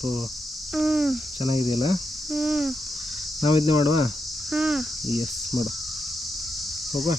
ಪಾಪು ಚೆನ್ನಾಗಿದೆಯಲ್ಲ ನಾವು ಇದನ್ನೇ ಮಾಡುವ ಎಸ್ ಮಾಡು ಹೋಗುವ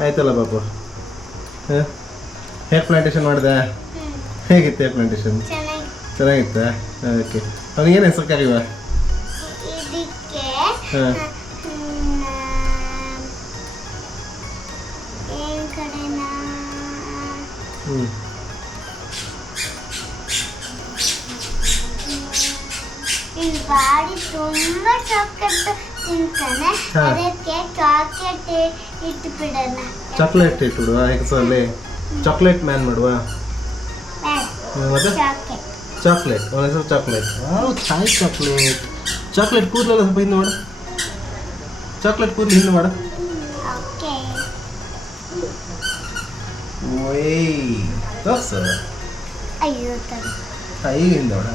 ಆಯ್ತಲ್ಲ ಬಾಬು ಹೇರ್ ಪ್ಲಾಂಟೇಶನ್ ಮಾಡಿದೆ ಹೇಗಿತ್ತು ಹೇರ್ ಪ್ಲಾಂಟೇಶನ್ ಚೆನ್ನಾಗಿತ್ತಾ ಓಕೆ ಅವನಿಗೆ ಏನು ಹೆಸರು ಕರೀವ ಹಾಂ ಬಾಡಿ ತುಂಬಾ ಚಾಕ್ಲೇಟ್ ತಿಂತಾನೆ ಅದಕ್ಕೆ ಚಾಕ್ಲೇಟ್ ಇಟ್ಬಿಡೋಣ ಚಾಕ್ಲೇಟ್ ಇಟ್ಬಿಡುವ ಎಕ್ಸಲ್ಲಿ ಚಾಕ್ಲೇಟ್ ಮ್ಯಾನ್ ಮಾಡುವ ಮತ್ತೆ ಚಾಕ್ಲೇಟ್ ಅವನ ಹೆಸರು ಚಾಕ್ಲೇಟ್ ಚಾಯ್ ಚಾಕ್ಲೇಟ್ ಚಾಕ್ಲೇಟ್ ಕೂದಲೆಲ್ಲ ಸ್ವಲ್ಪ ಹಿಂದೆ ಮಾಡು ಚಾಕ್ಲೇಟ್ ಕೂದಲು ಹಿಂದೆ ಮಾಡು ಅಯ್ಯೋ ಈಗ ಹಿಂದೆ ನೋಡ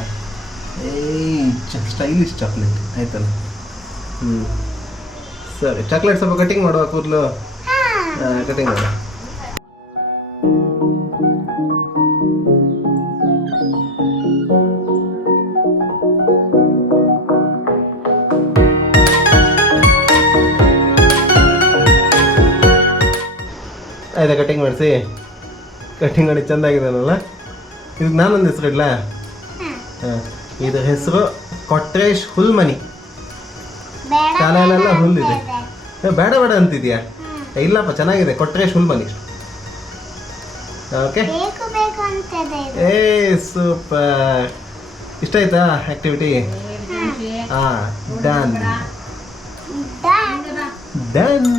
ಸ್ಟೈಲಿಶ್ ಚಾಕ್ಲೇಟ್ ಆಯ್ತಲ್ಲ. ಸರಿ, ಚಾಕ್ಲೇಟ್ ಸ್ವಲ್ಪ ಕಟಿಂಗ್ ಮಾಡುವ ಕೂದಲು. ಕಟಿಂಗ್ ಮಾಡ. ಆಯ್ತಾ ಕಟಿಂಗ್ ಮಾಡಿಸಿ? ಕಟಿಂಗ್ ಮಾಡಿ ಚೆಂದಾಗಿದ್ದಾನಲ್ಲ. ಇದಕ್ಕೆ ನಾನೊಂದು ಹೆಸರು ಇಡ್ಲ? ಹಾಂ, ಇದ್ರ ಹೆಸರು ಕೊಟ್ರೇಶ್ ಹುಲ್ಮನಿ. ತಲೆಯಲ್ಲೆಲ್ಲ ಹುಲ್ಲಿದೆ. ಬೇಡ ಬೇಡ ಅಂತಿದ್ಯಾ? ಇಲ್ಲಪ್ಪ, ಚೆನ್ನಾಗಿದೆ, ಕೊಟ್ರೇಶ್ ಹುಲ್ಮನಿ. ಓಕೆ, ಏ ಸೂಪರ್. ಇಷ್ಟ ಆಯ್ತಾ ಆಕ್ಟಿವಿಟಿ? ಹಾಂ, ಡನ್ ಡನ್.